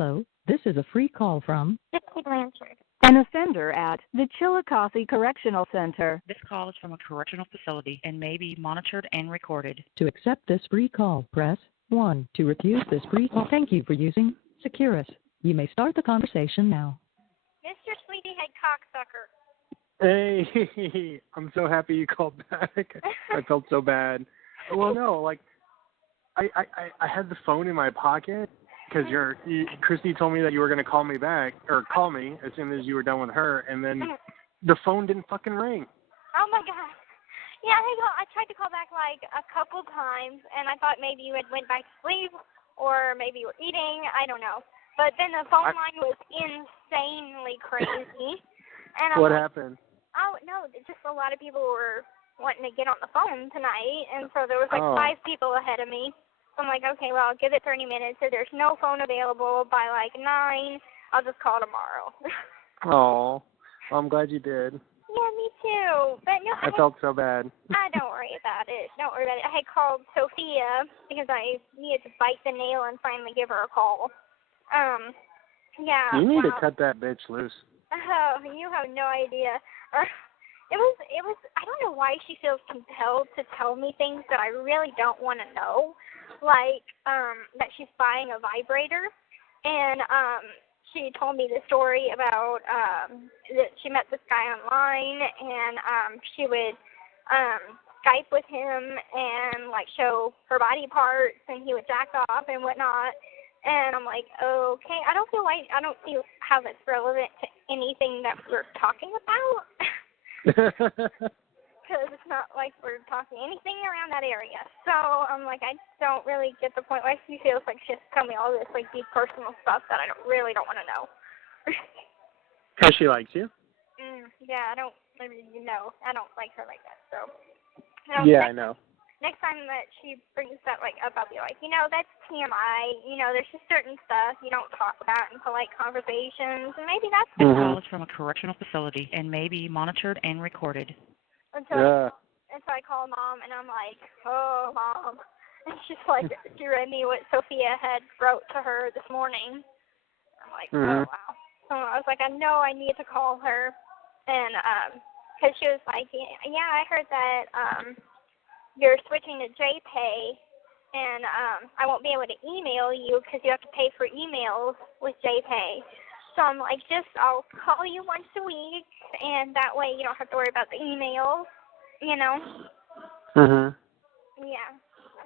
Hello, this is a free call from Gypsy Blanchard. An offender at the Chillicothe Correctional Center. This call is from a correctional facility and may be monitored and recorded. To accept this free call, press 1. To refuse this free call, thank you for using Securus. You may start the conversation now. Mr. Sleepyhead Cocksucker. Hey, I'm so happy you called back. I felt so bad. Well, no, like, I had the phone in my pocket because Christy told me that you were going to call me back, or call me as soon as you were done with her, and then the phone didn't fucking ring. Oh, my God. Yeah, I tried to call back, like, a couple times, and I thought maybe you had went back to sleep, or maybe you were eating. I don't know. But then the phone line was insanely crazy. And what happened? Oh, no, just a lot of people were wanting to get on the phone tonight, and so there was like 5 people ahead of me. So I'm like, okay, well, I'll give it 30 minutes. If there's no phone available by like 9, I'll just call tomorrow. Oh, well, I'm glad you did. Yeah, me too. But no, I felt so bad. Don't worry about it. Don't worry about it. I had called Sophia because I needed to bite the nail and finally give her a call. Yeah. You need to cut that bitch loose. Oh, you have no idea. It was, I don't know why she feels compelled to tell me things that I really don't want to know. Like, that she's buying a vibrator. And, she told me the story about, that she met this guy online and, she would, Skype with him and, like, show her body parts and he would jack off and whatnot. And I'm like, okay, I don't see how that's relevant to anything that we're talking about. Because it's not like we're talking anything around that area. So I'm like, I don't really get the point why she feels like she has to tell me all this like deep personal stuff that I don't want to know. Because she likes you? Yeah, I don't like her like that. So. I know. Next time that she brings that up, I'll be like, that's TMI. There's just certain stuff you don't talk about in polite conversations, and maybe that's This call is from a correctional facility and may be monitored and recorded. And so I call Mom, and I'm like, oh, Mom. And she's like, she read me what Sophia had wrote to her this morning. I'm like, oh, wow. So I was like, I know I need to call her. And because she was like, yeah, I heard that you're switching to JPay, and I won't be able to email you because you have to pay for emails with JPay. So I'm like, I'll call you once a week, and that way you don't have to worry about the emails, Yeah.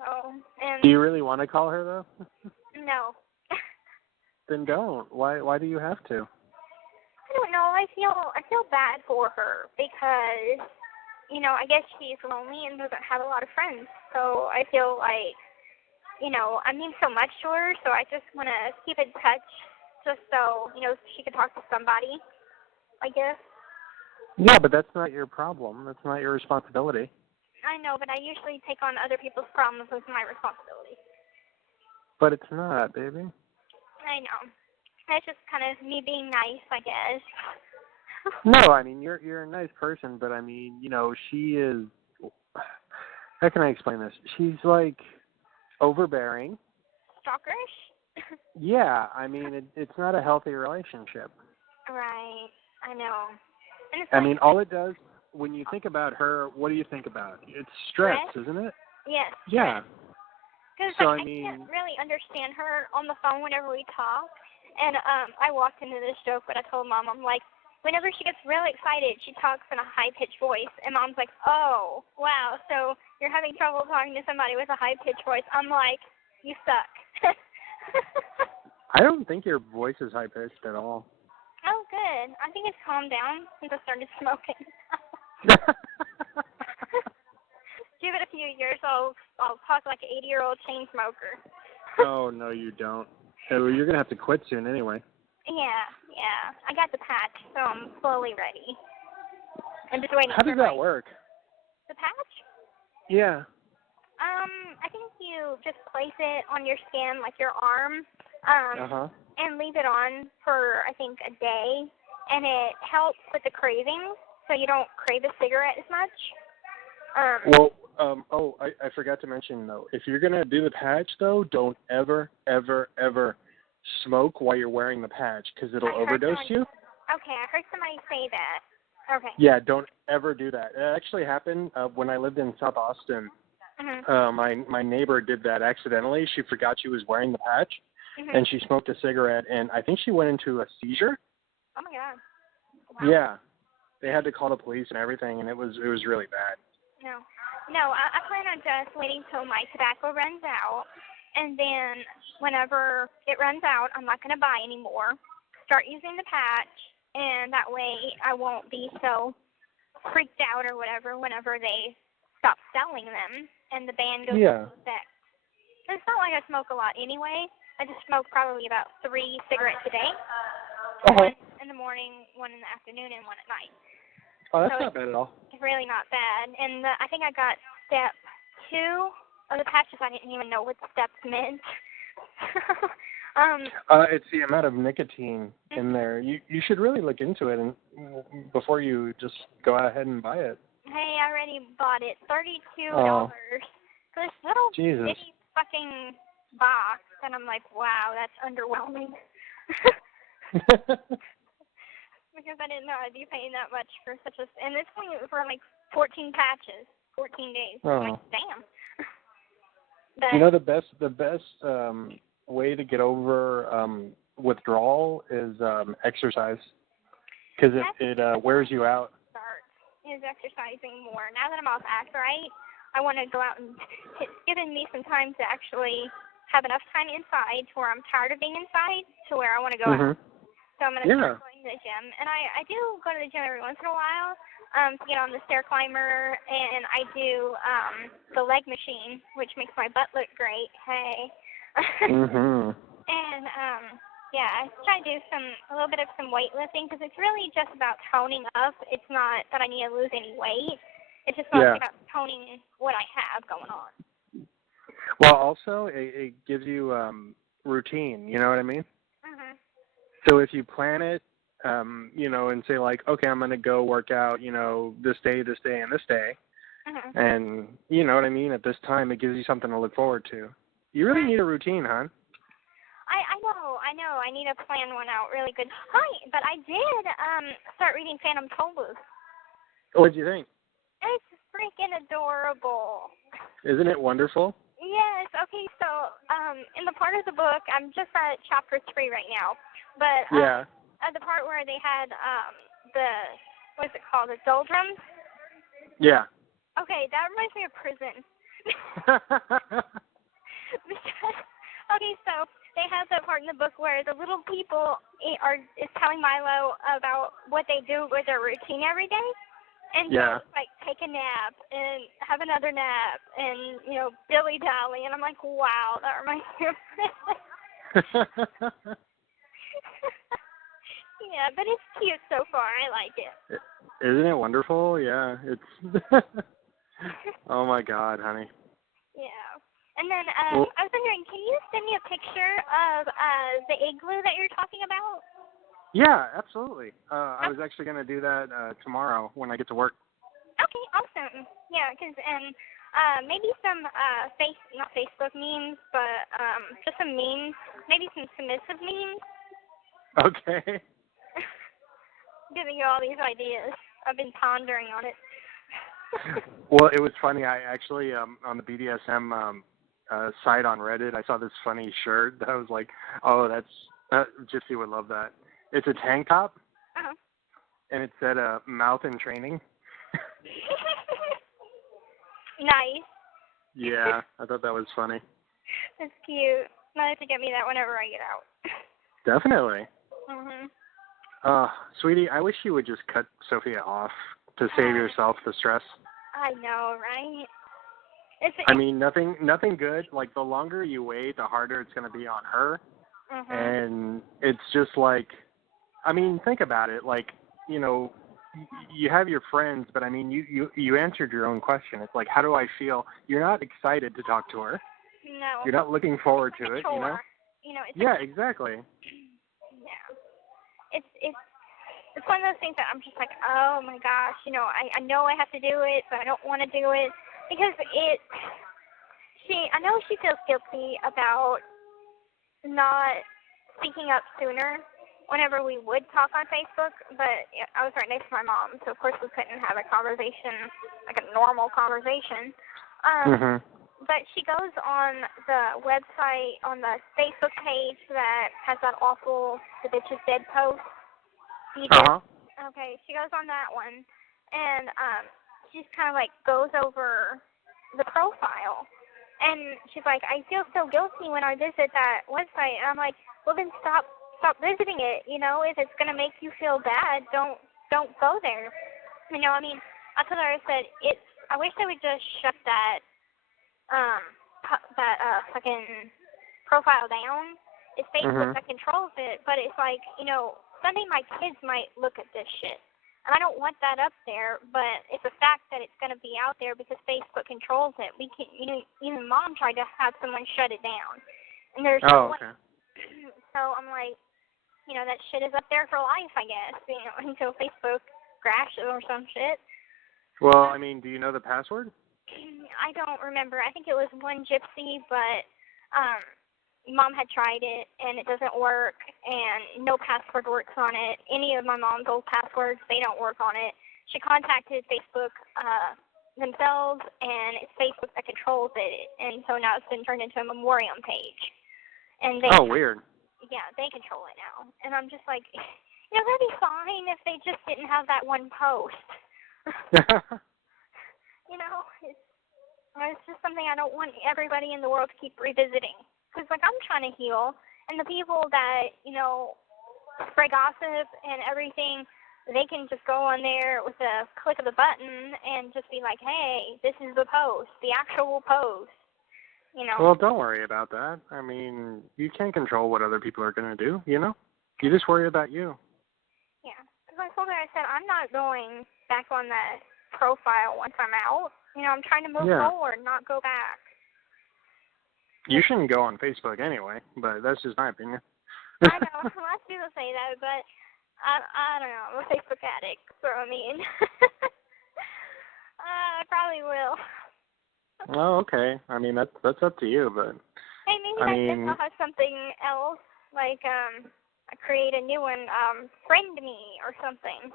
So, and do you really want to call her, though? No. Then don't. Why do you have to? I don't know. I feel bad for her because, I guess she's lonely and doesn't have a lot of friends. So I feel like, I mean so much to her, so I just want to keep in touch just so, she can talk to somebody, I guess. Yeah, but that's not your problem. That's not your responsibility. I know, but I usually take on other people's problems as my responsibility. But it's not, baby. I know. It's just kind of me being nice, I guess. No, I mean, you're a nice person, but I mean, she is, how can I explain this? She's like overbearing. Stalkerish? Yeah, I mean, it's not a healthy relationship. Right, I know. And it's all it does, when you think about her, what do you think about? It's stress, isn't it? Yes. Yeah. Because I can't really understand her on the phone whenever we talk. And I walked into this joke, but I told Mom, I'm like, whenever she gets really excited, she talks in a high-pitched voice. And Mom's like, oh, wow, so you're having trouble talking to somebody with a high-pitched voice. I'm like, you suck. I don't think your voice is high-pitched at all. Oh, good. I think it's calmed down since I started smoking. Give it a few years, I'll talk like an 80-year-old chain smoker. Oh, no, you don't. So you're going to have to quit soon anyway. Yeah. I got the patch, so I'm slowly ready. I'm just waiting. How does that work? The patch? Yeah. I think you just place it on your skin, like your arm, and leave it on for, I think, a day, and it helps with the cravings, so you don't crave a cigarette as much. I forgot to mention, though, if you're going to do the patch, though, don't ever, ever, ever smoke while you're wearing the patch because it'll overdose you. Okay, I heard somebody say that. Okay. Yeah, don't ever do that. It actually happened when I lived in South Austin. Mm-hmm. My neighbor did that accidentally. She forgot she was wearing the patch, Mm-hmm. and she smoked a cigarette, and I think she went into a seizure. Oh my God. Wow. Yeah, they had to call the police and everything, and it was really bad. No, I plan on just waiting till my tobacco runs out, and then whenever it runs out, I'm not going to buy anymore. Start using the patch, and that way I won't be so freaked out or whatever whenever they stop selling them and the ban goes into effect. It's not like I smoke a lot anyway. I just smoke probably about 3 cigarettes a day. One in the morning, one in the afternoon, and one at night. Oh, that's so not bad at all. It's really not bad. And I think I got step 2 of the patches. I didn't even know what steps meant. It's the amount of nicotine in there. You should really look into it and before you just go ahead and buy it. Hey, I already bought it. $32 for this little bitty fucking box, and I'm like, wow, that's underwhelming. Because I didn't know I'd be paying that much for such a, and it's only for like 14 patches, 14 days. I'm like, damn. But, you know, the best way to get over withdrawal is exercise, because it wears you out. Is exercising more. Now that I'm off Actrite, I want to go out, and it's given me some time to actually have enough time inside to where I'm tired of being inside to where I want to go out. So I'm going to start going to the gym. And I do go to the gym every once in a while to get on the stair climber, and I do the leg machine, which makes my butt look great. Hey. And yeah, I try to do a little bit of some weightlifting because it's really just about toning up. It's not that I need to lose any weight. It's just about toning what I have going on. Well, also, it gives you routine, you know what I mean? So if you plan it, you know, and say like, okay, I'm going to go work out, you know, this day, and this day, and you know what I mean, at this time, it gives you something to look forward to. You really need a routine, hon. I know. I need to plan one out really good. Hi, but I did start reading Phantom Tollbooth. What did you think? It's freaking adorable. Isn't it wonderful? Yes. Okay, so in the part of the book, I'm just at chapter 3 right now, but at the part where they had what's it called, the doldrums? Yeah. Okay, that reminds me of prison. Okay, so they have that part in the book where the little people is telling Milo about what they do with their routine every day. And so it's like take a nap and have another nap and, you know, dilly-dally. And I'm like, wow, that reminds me of Yeah, but it's cute so far. I like it. Isn't it wonderful? Yeah, it's... Oh, my God, honey. Yeah. And then I was wondering, can you send me a picture of the igloo that you're talking about? Yeah, absolutely. I was actually going to do that tomorrow when I get to work. Okay, awesome. Yeah, and maybe some not Facebook memes, but just some memes, maybe some submissive memes. Okay. Giving you all these ideas. I've been pondering on it. Well, it was funny. I actually, on the BDSM site on Reddit, I saw this funny shirt that I was like, oh, that's, Gypsy would love that. It's a tank top, and it said mouth in training. Nice. Yeah, I thought that was funny. That's cute. I'll have to get me that whenever I get out. Definitely. Sweetie, I wish you would just cut Sophia off to save yourself the stress. I know, right? I mean, nothing good. Like, the longer you wait, the harder it's going to be on her. And it's just like, I mean, think about it. Like, you know, you have your friends, but I mean, you answered your own question. It's like, how do I feel? You're not excited to talk to her. No. You're not looking forward to it, you know? It's exactly. Yeah. It's one of those things that I'm just like, oh my gosh, you know, I know I have to do it, but I don't want to do it because I know she feels guilty about not speaking up sooner whenever we would talk on Facebook, but I was right next to my mom, so of course we couldn't have a conversation, like a normal conversation. But she goes on the website, on the Facebook page that has that awful "The Bitch is Dead" post. Okay, she goes on that one, and she just kind of like goes over the profile, and she's like, I feel so guilty when I visit that website, and I'm like, well then stop visiting it, you know, if it's gonna make you feel bad, don't go there, you know. I mean, I told her, I said, I wish they would just shut that fucking profile down. It's Facebook that controls it, but it's like, you know, someday my kids might look at this shit. And I don't want that up there, but it's a fact that it's going to be out there because Facebook controls it. We can, you know, even Mom tried to have someone shut it down. And there's okay. So I'm like, you know, that shit is up there for life, I guess, you know, until Facebook crashes or some shit. Well, I mean, do you know the password? I don't remember. I think it was one Gypsy, but Mom had tried it, and it doesn't work, and no password works on it. Any of my mom's old passwords, they don't work on it. She contacted Facebook themselves, and it's Facebook that controls it, and so now it's been turned into a memoriam page. And they, weird. Yeah, they control it now. And I'm just like, you know, that'd be fine if they just didn't have that one post. You know, it's just something I don't want everybody in the world to keep revisiting. Because, like, I'm trying to heal, and the people that, you know, spread gossip and everything, they can just go on there with a click of the button and just be like, hey, this is the post, the actual post, you know. Well, don't worry about that. I mean, you can't control what other people are going to do, you know? You just worry about you. Yeah. Because I told her, I said, I'm not going back on that profile once I'm out. You know, I'm trying to move forward, not go back. You shouldn't go on Facebook anyway, but that's just my opinion. I know, lots of people say that, but I don't know. I'm a Facebook addict, so I mean, I probably will. Oh, okay. I mean, that's up to you, but hey, maybe I'll have something else, like create a new one, friend me or something.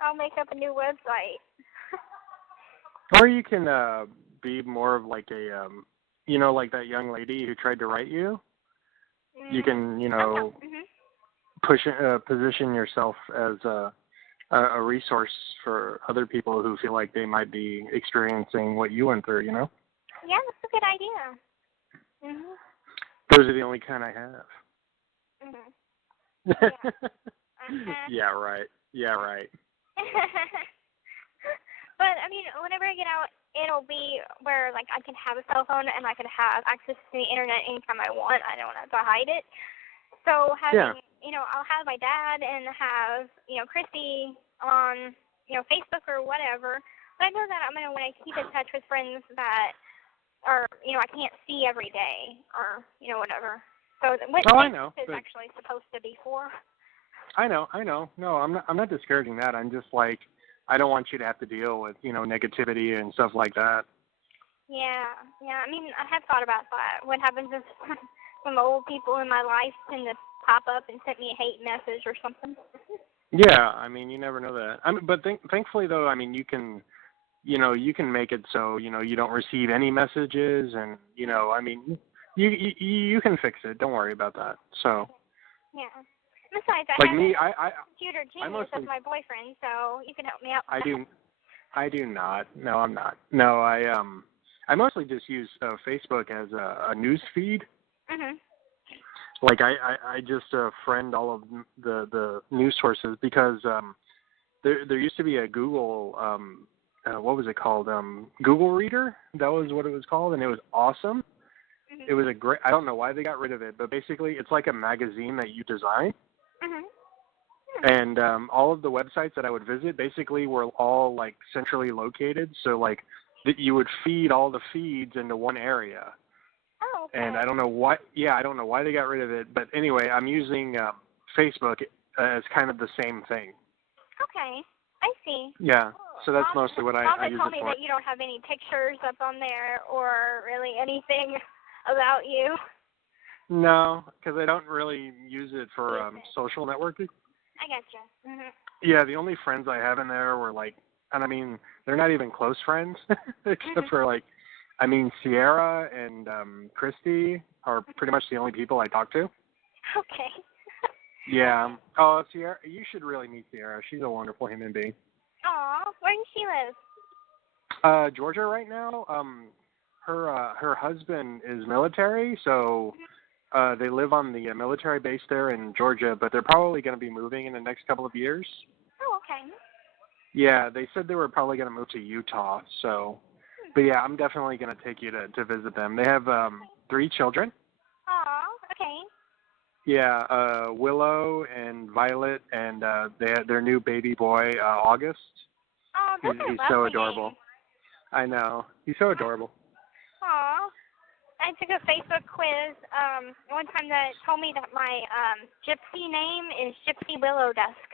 I'll make up a new website. Or you can be more of like a, you know, like that young lady who tried to write you. You can, you know, position yourself as a resource for other people who feel like they might be experiencing what you went through, you know? Yeah, that's a good idea. Those are the only kind I have. Yeah, right. Yeah, right. But, I mean, whenever I get out, it'll be where, like, I can have a cell phone and I can have access to the internet anytime I want. I don't have to hide it. So having, you know, I'll have my dad and have, you know, Christy on, you know, Facebook or whatever. But I know that I'm going to want to keep in touch with friends that are, you know, I can't see every day or, you know, whatever. So what Facebook is actually supposed to be for. I know. No, I'm not discouraging that. I'm just like, I don't want you to have to deal with, you know, negativity and stuff like that. Yeah. I mean, I have thought about that. What happens if some old people in my life tend to pop up and send me a hate message or something? Yeah, I mean, you never know that. But thankfully, though, I mean, you can make it so, you know, you don't receive any messages, and, you know, I mean, you can fix it. Don't worry about that. So. Yeah. Besides, I have a computer genius as my boyfriend, so you can help me out. I do not. No, I'm not. No, I mostly just use Facebook as a news feed. Like I just friend all of the news sources because there used to be a Google what was it called? Google Reader. That was what it was called, and it was awesome. It was a great. I don't know why they got rid of it, but basically it's like a magazine that you design. And all of the websites that I would visit basically were all like centrally located, so like that you would feed all the feeds into one area. Oh, okay. And I don't know why. Yeah, I don't know why they got rid of it, but anyway, I'm using Facebook as kind of the same thing. Okay, I see. Yeah, so that's mostly what I use it for. Mom told me that you don't have any pictures up on there or really anything about you. No, because I don't really use it for social networking. I gotcha. Mhm. Yeah, the only friends I have in there were like, and I mean, they're not even close friends, except for like, I mean, Sierra and Christy are pretty much the only people I talk to. Okay. Yeah. Oh, Sierra, you should really meet Sierra. She's a wonderful human being. Aw, where does she live? Georgia right now. Her husband is military, so they live on the military base there in Georgia, but they're probably going to be moving in the next couple of years. Oh, okay. Yeah, they said they were probably going to move to Utah, so. But yeah, I'm definitely going to take you to visit them. They have 3 children. Aw, okay. Yeah, Willow and Violet, and they had their new baby boy, August. Oh, those are He's lovely so adorable. names. I know. He's so adorable. Aw. I took a Facebook quiz one time that told me that my Gypsy name is Gypsy Willow Dusk.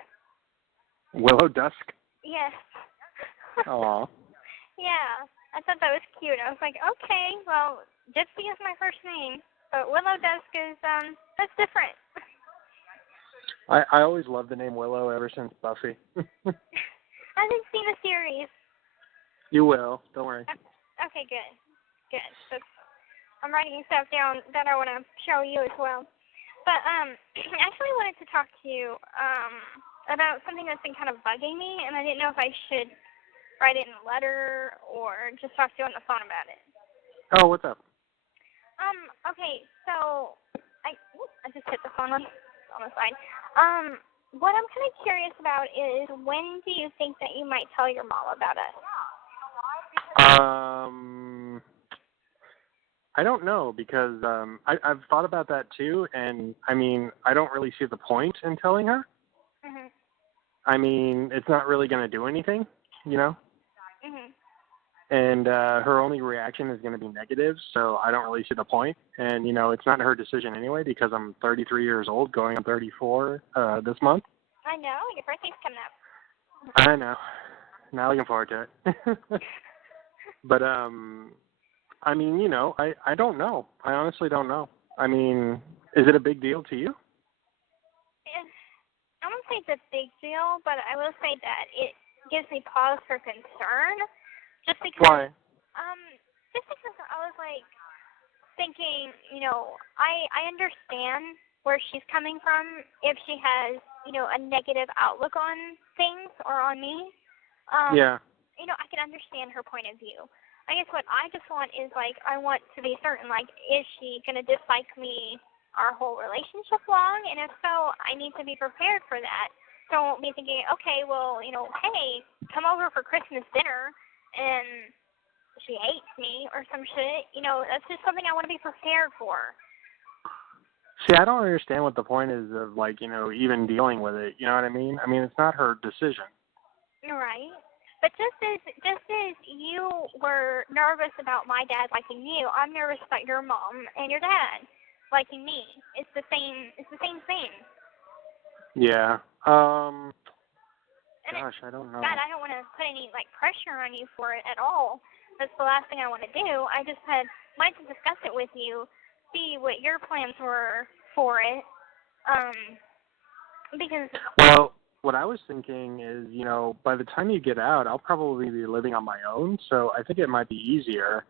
Willow Dusk? Yes. Aw. Yeah, I thought that was cute. I was like, okay, well, Gypsy is my first name, but Willow Dusk is, that's different. I always loved the name Willow ever since Buffy. I haven't seen the series. You will. Don't worry. Okay, good. Good. I'm writing stuff down that I want to show you as well. But I actually wanted to talk to you about something that's been kind of bugging me, and I didn't know if I should write it in a letter or just talk to you on the phone about it. Oh, what's up? Okay, so I just hit the phone on the side. What I'm kind of curious about is when do you think that you might tell your mom about us? I don't know because I've thought about that too, and I mean, I don't really see the point in telling her. Mhm. I mean, it's not really going to do anything, you know? Mhm. And her only reaction is going to be negative, so I don't really see the point. And, you know, it's not her decision anyway because I'm 33 years old, going on 34 this month. I know, your birthday's coming up. I know. Not looking forward to it. But, I mean, you know, I don't know. I honestly don't know. I mean, is it a big deal to you? I won't say it's a big deal, but I will say that it gives me pause for concern. Just because, Why? just because I was like thinking, you know, I understand where she's coming from if she has, you know, a negative outlook on things or on me. Yeah. You know, I can understand her point of view. I guess what I just want is like I want to be certain, like, is she gonna dislike me our whole relationship long? And if so, I need to be prepared for that. So I won't be thinking, okay, well, you know, hey, come over for Christmas dinner and she hates me or some shit. You know, that's just something I want to be prepared for. See, I don't understand what the point is of, like, you know, even dealing with it. You know what I mean? I mean, it's not her decision. Right. But just as you were nervous about my dad liking you, I'm nervous about your mom and your dad liking me. It's the same thing. Yeah. And Gosh, I don't know. God, I don't want to put any like pressure on you for it at all. That's the last thing I want to do. I just wanted to discuss it with you, see what your plans were for it. Because Well, what I was thinking is, you know, by the time you get out, I'll probably be living on my own, so I think it might be easier.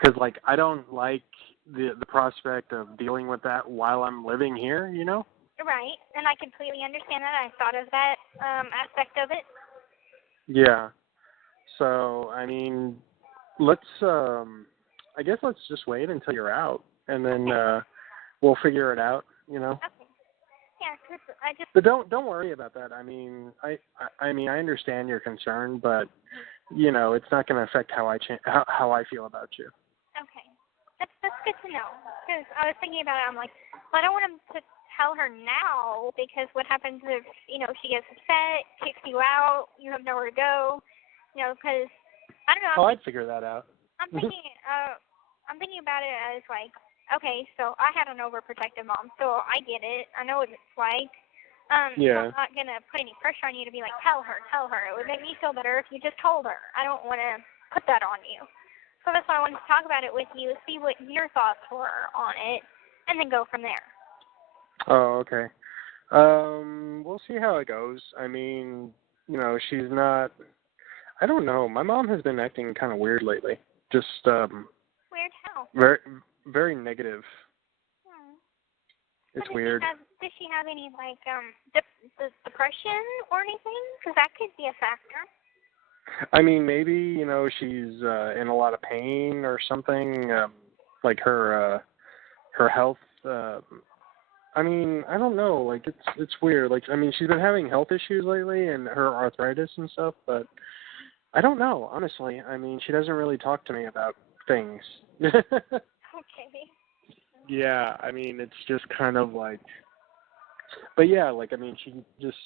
Because, like, I don't like the prospect of dealing with that while I'm living here, you know? right, and I completely understand that. I thought of that aspect of it. Yeah. So, I mean, let's, I guess let's just wait until you're out, and then we'll figure it out, you know? Okay. Yeah, 'cause I just. But don't worry about that. I mean, I understand your concern, but you know, it's not going to affect how I feel about you. Okay, that's good to know. Because I was thinking about it. I'm like, well, I don't want him to tell her now because what happens if she gets upset, kicks you out, you have nowhere to go, because I don't know. I'd figure that out. I'm thinking about it as like. Okay, so I had an overprotective mom, so I get it. I know what it's like. Yeah. So I'm not going to put any pressure on you to be like, tell her. It would make me feel better if you just told her. I don't want to put that on you. So that's why I wanted to talk about it with you, see what your thoughts were on it. and then go from there. Oh, okay. We'll see how it goes. I mean, she's not. I don't know. My mom has been acting kind of weird lately. Just Weird how? very, very negative. It's Does weird. Does she have any like depression or anything? Because that could be a factor. I mean, maybe she's in a lot of pain or something. Like her health. I mean, I don't know. Like it's weird. Like I mean, she's been having health issues lately and her arthritis and stuff. But I don't know, honestly. I mean, she doesn't really talk to me about things. Okay. Yeah, I mean, it's just kind of like, but yeah, like, I mean, she just,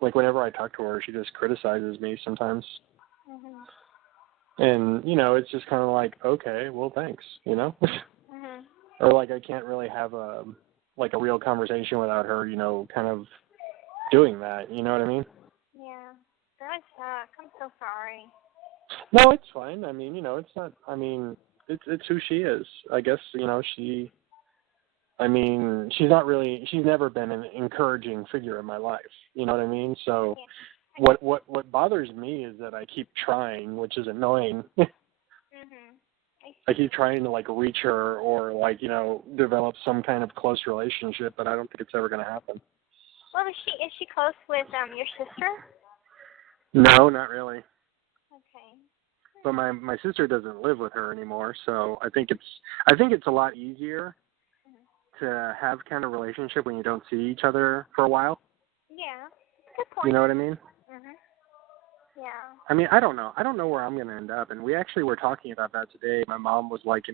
like whenever I talk to her, she just criticizes me sometimes. And, it's just kind of like, okay, well, thanks, Or like I can't really have a real conversation without her, kind of doing that, you know what I mean? Yeah, that sucks. I'm so sorry. No, it's fine. I mean, it's not, I mean, it's who she is. I guess, she's never been an encouraging figure in my life. You know what I mean? So Yeah. what bothers me is that I keep trying, which is annoying. I keep trying to like reach her or like, develop some kind of close relationship, but I don't think it's ever going to happen. Well, is she close with your sister? No, not really. Okay. But my sister doesn't live with her anymore, so I think it's a lot easier to have kind of relationship when you don't see each other for a while. Yeah, good point. You know what I mean? Yeah. I mean, I don't know. I don't know where I'm going to end up. And we actually were talking about that today. My mom was like, she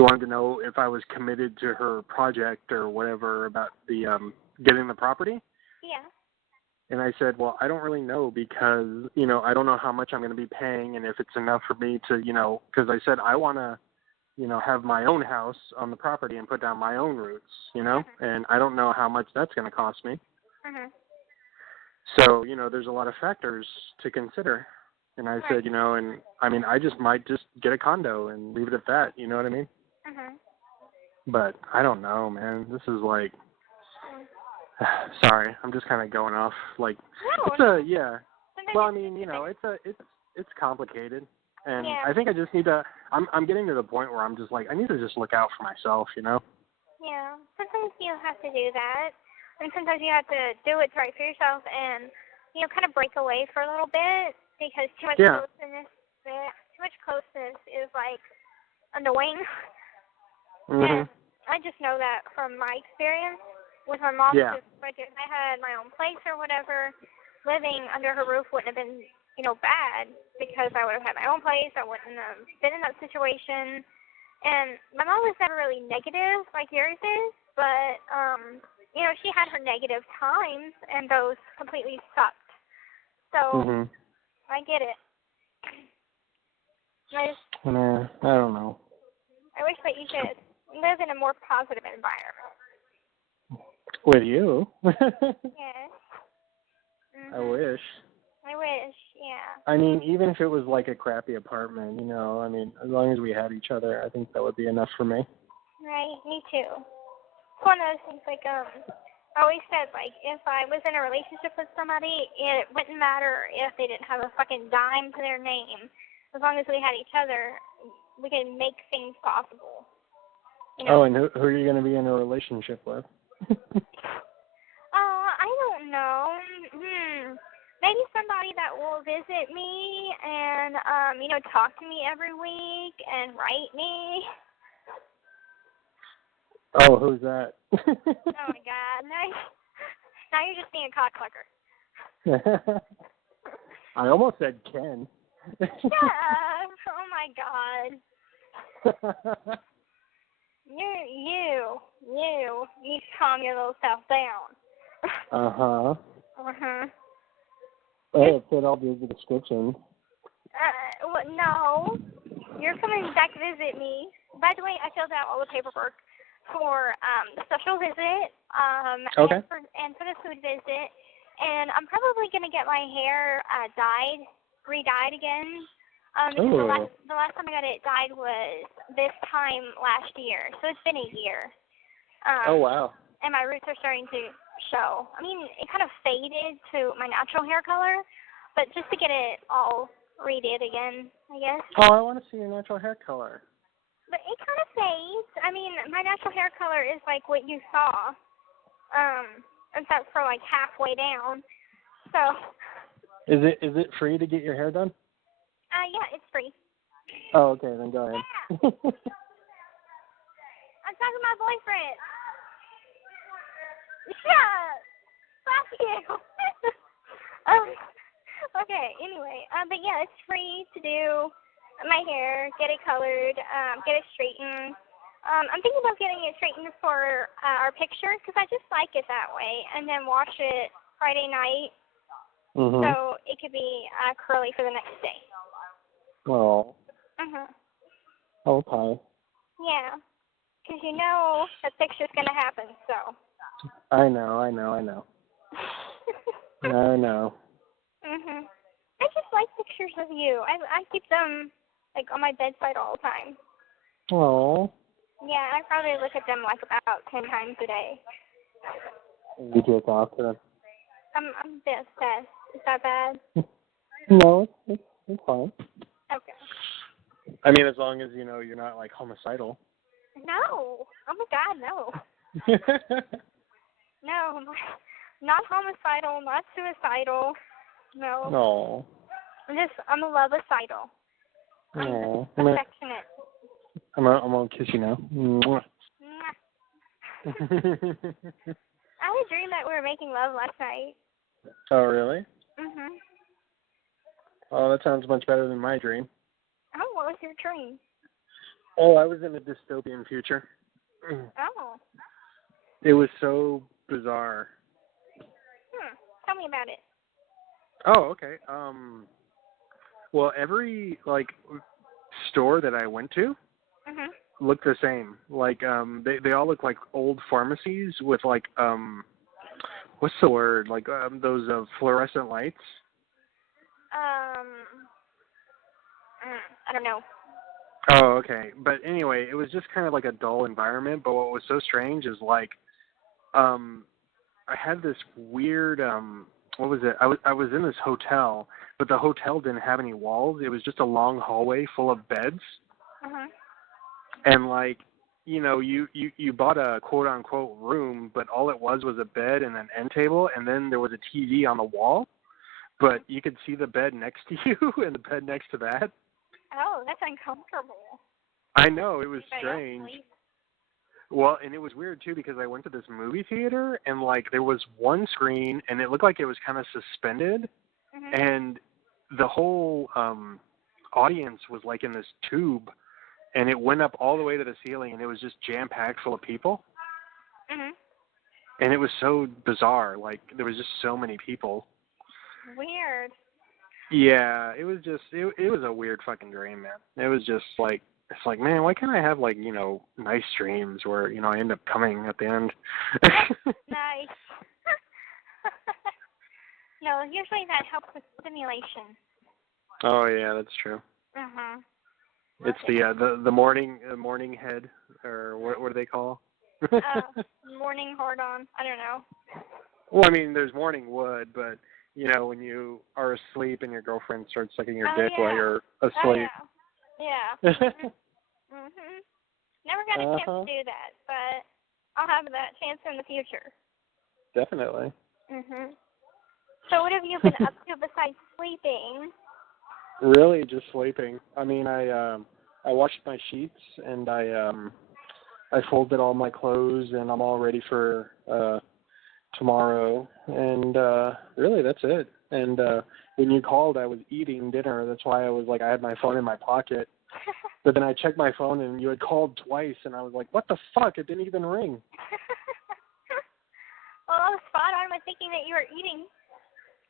wanted to know if I was committed to her project or whatever about the getting the property. Yeah. And I said, well, I don't really know because, I don't know how much I'm going to be paying and if it's enough for me to, because I said I want to, have my own house on the property and put down my own roots, and I don't know how much that's going to cost me. So, there's a lot of factors to consider. And I said, and I mean, I might just get a condo and leave it at that, you know what I mean? But I don't know, man. This is like, sorry, I'm just kind of going off. Like, yeah. Well, I mean, it's complicated. And I think I just need to, I'm getting to the point where I'm just like, I need to just look out for myself, Yeah, sometimes you have to do that. And sometimes you have to do what's right for yourself and, kind of break away for a little bit because too much closeness is, like, annoying. And I just know that from my experience with my mom. If I had my own place or whatever, living under her roof wouldn't have been, bad because I would have had my own place. I wouldn't have been in that situation. And my mom was never really negative like yours is, but, she had her negative times, and those completely sucked. So, I get it. I don't know. I wish that you could live in a more positive environment. With you? Yes. I wish. Yeah. I mean, even if it was like a crappy apartment, I mean, as long as we had each other, I think that would be enough for me. Right, me too. It's one of those things, like, I always said, like, if I was in a relationship with somebody, it wouldn't matter if they didn't have a fucking dime to their name. As long as we had each other, we could make things possible. Oh, and who are you going to be in a relationship with? I don't know. Maybe somebody that will visit me and, talk to me every week and write me. Oh, who's that? Oh, my God. Now you're just being a cocksucker. I almost said Ken. Shut up. Oh, my God. You need to calm your little self down. Oh, it said I'll do the description. No. You're coming back to visit me. By the way, I filled out all the paperwork for the social visit, okay. and for the food visit. And I'm probably going to get my hair re-dyed again. Because Oh. the last time I got it dyed was this time last year, so it's been a year. Oh, wow. And my roots are starting to show. I mean, it kind of faded to my natural hair color, but just to get it all redid again, I guess. Oh, I want to see your natural hair color. But it kind of fades. I mean, my natural hair color is like what you saw, except for like halfway down. So. Is it free to get your hair done? Yeah, it's free. Oh, okay, then go ahead. Yeah. I'm talking to my boyfriend. Yeah. Fuck you. Okay, anyway. But yeah, it's free to do my hair, get it colored, get it straightened. I'm thinking about getting it straightened for our picture because I just like it that way, and then wash it Friday night so it could be curly for the next day. Oh. Okay. Yeah, because you know that picture's gonna happen. So. I know. I know. I just like pictures of you. I keep them like on my bedside all the time. Oh. Yeah, I probably look at them like about 10 times a day. You jerk off to them? I'm a bit obsessed. Is that bad? No, it's fine. Okay. I mean, as long as you know you're not like homicidal. No. Oh my God, no. No, not homicidal, not suicidal. No. No. I'm a lovicidal. No. I'm affectionate. I'm gonna kiss you now. Mwah. I had a dream that we were making love last night. Oh, really? Mhm. Oh, that sounds much better than my dream. Oh, what was your dream? Oh, I was in a dystopian future. Oh. It was so bizarre. Tell me about it. Oh, okay. Well, every like store that I went to looked the same. Like, they all look like old pharmacies with like, what's the word? Like, those fluorescent lights. I don't know. Oh, okay. But anyway, it was just kind of like a dull environment. But what was so strange is like, I had this weird, what was it? I was in this hotel, but the hotel didn't have any walls. It was just a long hallway full of beds. And like, you know, you bought a quote unquote room, but all it was a bed and an end table, and then there was a TV on the wall. But you could see the bed next to you and the bed next to that. Oh, that's uncomfortable. I know, it was strange. Well, and it was weird too because I went to this movie theater and like there was one screen and it looked like it was kind of suspended, and the whole audience was like in this tube, and it went up all the way to the ceiling, and it was just jam packed full of people. And it was so bizarre. Like there was just so many people. Weird. Yeah, it was just it was a weird fucking dream, man. It was just like, it's like, man, why can't I have like, you know, nice dreams where, you know, I end up coming at the end? Nice. No, usually that helps with stimulation. Oh yeah, that's true. It's the morning head, or what do they call? Morning hard on. I don't know. Well, I mean, there's morning wood, but you know, when you are asleep and your girlfriend starts sucking your dick while you're asleep. Yeah. Never got a chance to do that, but I'll have that chance in the future. Definitely. So what have you been up to besides sleeping? Really, just sleeping. I mean, I washed my sheets and I folded all my clothes and I'm all ready for tomorrow. And really, that's it. And when you called, I was eating dinner. That's why I was like, I had my phone in my pocket. But then I checked my phone and you had called twice, and I was like, what the fuck? It didn't even ring. Well, I was spot on with thinking that you were eating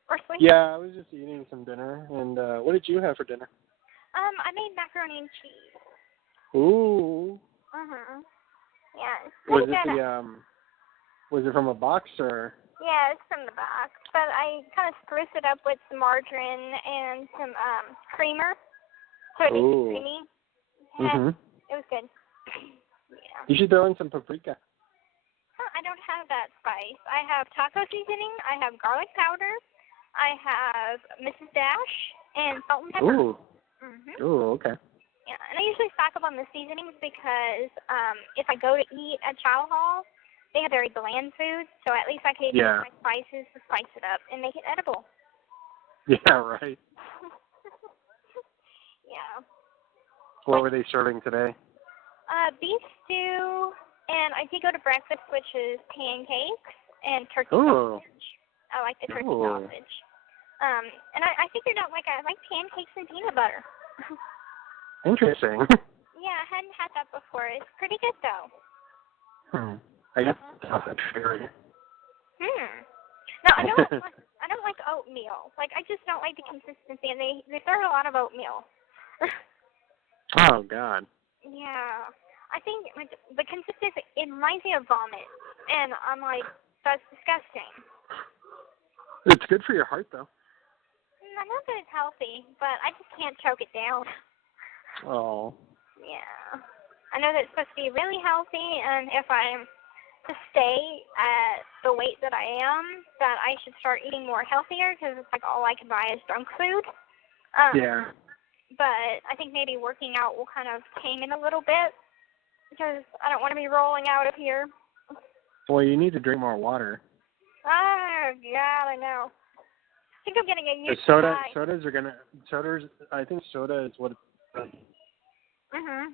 or sleeping. Yeah, I was just eating some dinner. And what did you have for dinner? I made macaroni and cheese. Ooh. Yeah. Was it from a box or? Yeah, it's from the box. But I kind of spruced it up with some margarine and some creamer. So it makes it Ooh. creamy. Mhm. It was good. Yeah. You should throw in some paprika. I don't have that spice. I have taco seasoning. I have garlic powder. I have Mrs. Dash and salt and pepper. Ooh. Mhm. Ooh. Okay. Yeah, and I usually stock up on the seasonings because if I go to eat at Chow Hall, they have very bland food, so at least I can use Yeah. my spices to spice it up and make it edible. Yeah. Right. Yeah. What were they serving today? Beef stew, and I did go to breakfast, which is pancakes and turkey Ooh. sausage. I like the turkey Ooh. sausage. And I figured out, like, I like pancakes and peanut butter. Interesting. Yeah, I hadn't had that before. It's pretty good, though. I guess that's fair. No, I don't like oatmeal. Like, I just don't like the consistency, and they serve a lot of oatmeal. Oh God. Yeah. I think like, the consistency, it reminds me of vomit. And I'm like, that's disgusting. It's good for your heart, though. I know that it's healthy, but I just can't choke it down. Oh. Yeah. I know that it's supposed to be really healthy, and if I'm to stay at the weight that I am, that I should start eating more healthier, because it's like all I can buy is junk food. Yeah. But I think maybe working out will kind of tame it a little bit, because I don't want to be rolling out of here. Well, you need to drink more water. Oh, God, I know. I think I'm getting a UTI. I think soda is what it's. Mhm.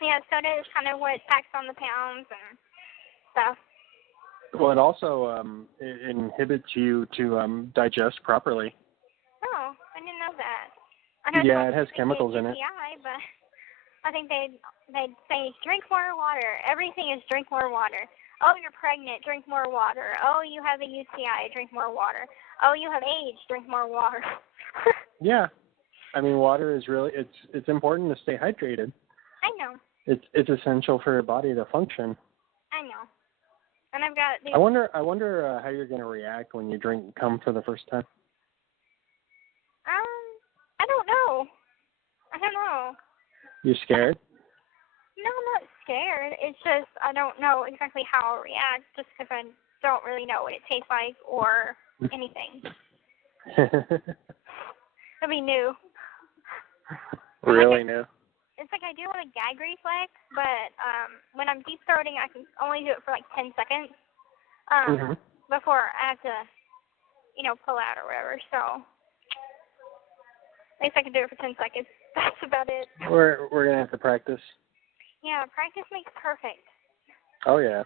Yeah, soda is kind of what packs on the pounds and stuff. Well, it also it inhibits you to digest properly. Oh, I didn't know that. I know Yeah, it has it's chemicals in it. UTI, but I think they'd say drink more water. Everything is drink more water. Oh, you're pregnant, drink more water. Oh, you have a UTI, drink more water. Oh, you have AIDS, drink more water. Yeah, I mean, water is really it's important to stay hydrated. I know. It's essential for your body to function. I know. And I've got these. I wonder how you're gonna react when you drink cum for the first time. I don't know. I don't know. You scared? No, I'm not scared. It's just I don't know exactly how I'll react, just because I don't really know what it tastes like or anything. It'll be new. Really new. It's like I do have a gag reflex, but when I'm deep throating, I can only do it for like 10 seconds before I have to, pull out or whatever. So at least I can do it for 10 seconds. That's about it. We're gonna have to practice. Yeah, practice makes perfect. Oh yeah.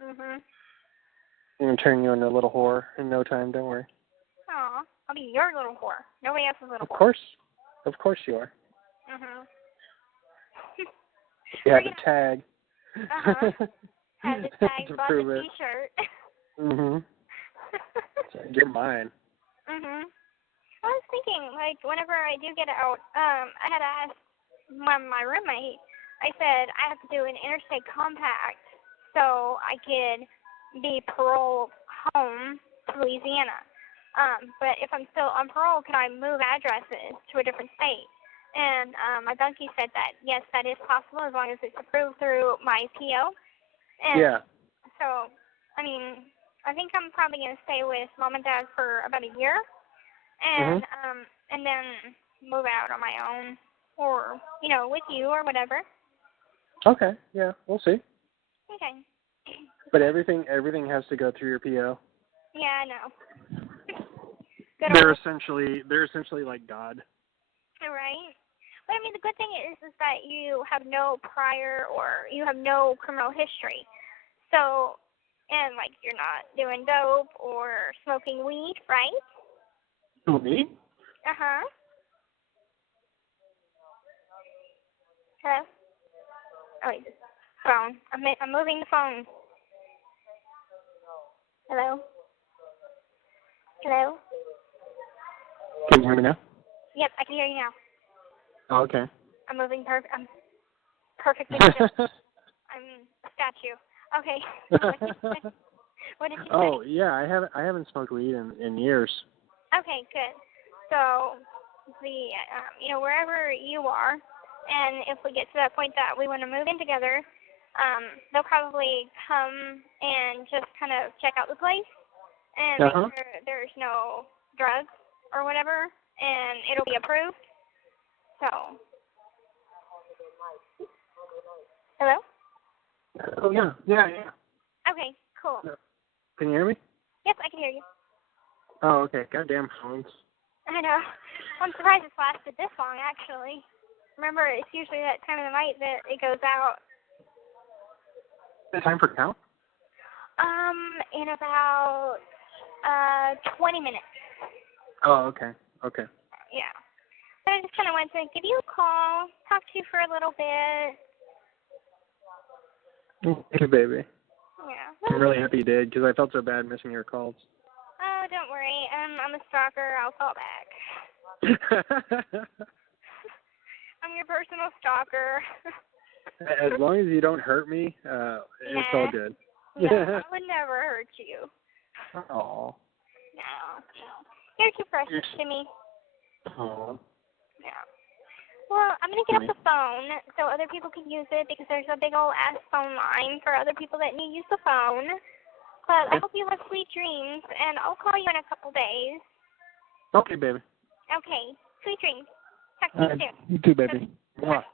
Mhm. I'm gonna turn you into a little whore in no time. Don't worry. Aw, I'll be your little whore. Nobody else's little whore. Of course you are. Mhm. You have a tag. Had the tag To on prove the it. T-shirt. You're mine. Mhm. I was thinking, like, whenever I do get out, I had asked my roommate. I said I have to do an interstate compact so I could be paroled home to Louisiana. But if I'm still on parole, can I move addresses to a different state? And my bunkie said that yes, that is possible as long as it's approved through my PO. And Yeah. so, I mean, I think I'm probably gonna stay with mom and dad for about a year, and then move out on my own, or with you or whatever. Okay. Yeah, we'll see. Okay. But everything has to go through your PO. Yeah, I know. They're essentially like God. Right. But I mean, the good thing is that you have no prior or you have no criminal history. So, and like you're not doing dope or smoking weed, right? Who, me? Uh-huh. Hello? Oh, wait. Phone. I'm moving the phone. Hello? Hello? Can you hear me now? Yep, I can hear you now. Oh, okay. I'm moving I'm perfectly still. I'm a statue. Okay. What did you say? Oh, yeah, I haven't smoked weed in years. Okay, good. So, wherever you are, and if we get to that point that we want to move in together, they'll probably come and just kind of check out the place and make sure there's no drugs or whatever, and it'll be approved. So, hello? Oh, yeah. Okay, cool. Can you hear me? Yep, I can hear you. Oh, okay. Goddamn phones. I know. I'm surprised it's lasted this long, actually. Remember, it's usually that time of the night that it goes out. Is it time for count? In about 20 minutes. Oh, okay. Yeah. But I just kind of wanted to give you a call, talk to you for a little bit. Thank you, baby. Yeah. I'm really happy you did, because I felt so bad missing your calls. Oh, don't worry. I'm a stalker. I'll call back. I'm your personal stalker. As long as you don't hurt me, it's all good. No, I would never hurt you. Aw. No. You're too precious to me. Aw. Yeah. Well, I'm going to get off the phone so other people can use it, because there's a big old ass phone line for other people that need to use the phone. But I hope you have sweet dreams, and I'll call you in a couple days. Okay, baby. Okay. Sweet dreams. Talk to you soon. You too, baby. Mwah.